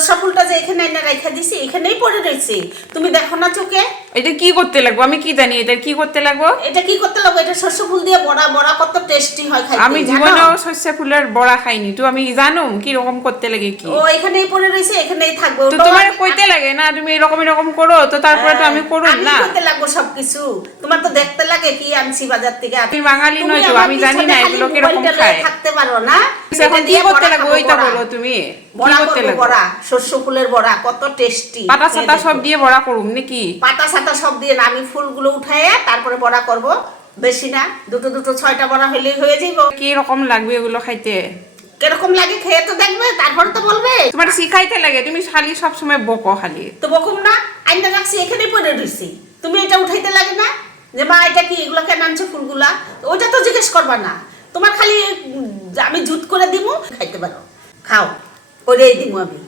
সরষা ফুলটা যে এখানে এনে রেখে দিছি এখানেই পড়ে রয়েছে, তুমি দেখো না চোখে? এটা কি করতে লাগবো? আমি কি জানি এটা কি করতে লাগবো? এটা কি করতে লাগবে? এটা সরষা ফুল দিয়ে বড়া, বড়া কত টেস্টি হয় খাইতে। আমি জীবনেও সর্ষে ফুলের বড়া খাইনি, তো আমি জানো কি রকম করতে লাগে কি? ও এখানেই পড়ে রয়েছে, এখানেই থাকবে। তো তোমার কইতে লাগে না তুমি এরকম এরকম করো, তো তারপরে তো আমি করুম না। আমি করতে লাগবো সবকিছু, তোমার তো দেখতে লাগে কি আনছি বাজার থেকে। তুমি বাঙালি নয় তো, আমি জানি না এগুলো কি রকম খায়। থাকতে পারো না? এখন কি করতে লাগবে ওইটা বলো তুমি। বড়া কি করতে করবো, লাগবে? বড়া সরষে ফুলের বড়া কত টেস্টি। পাতা সাতা সব দিয়ে বড়া করুম নাকি? পাতা সাতা সব দিয়ে না, আমি ফুলগুলো উঠাইয়া তারপরে বড়া করব। বেশি না, দুটো দুটো 6টা বড়া হলেই হয়ে যাইব। কি রকম লাগবে এগুলো খাইতে? কিরকম লাগে খেয়ে তো দেখবে, তারপরে তো বলবে। তোমার শিখাইতে লাগে, তুমি খালি সব সময় বকো খালি। তো বকুম না, আইনা রাখছি এখানেই পড়ে রইছি, তুমি এটা উঠাইতে লাগে না যে মা এটা কি, এগুলো কেন আনছো ফুলগুলা? তো ওইটা তো জিজ্ঞেস করবা না, তোমার খালি আমি জুত করে দিমু, খাইতে পারো, খাও, ওইটাই দিমু আমি।